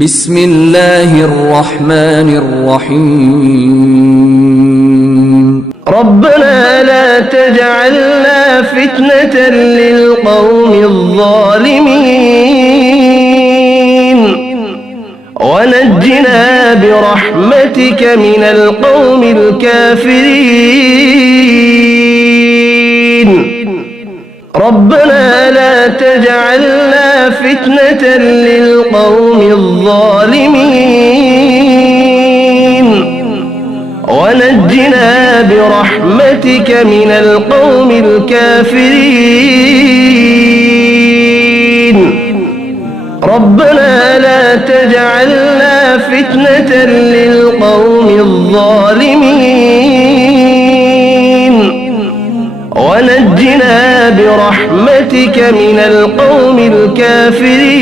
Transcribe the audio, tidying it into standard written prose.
بسم الله الرحمن الرحيم ربنا لا تجعلنا فتنة للقوم الظالمين ونجنا برحمتك من القوم الكافرين ربنا لا تجعلنا فتنة للقوم الظالمين ونجنا برحمتك من القوم الكافرين ربنا لا تجعلنا فتنة للقوم الظالمين ونجنا برحمتك من القوم الكافرين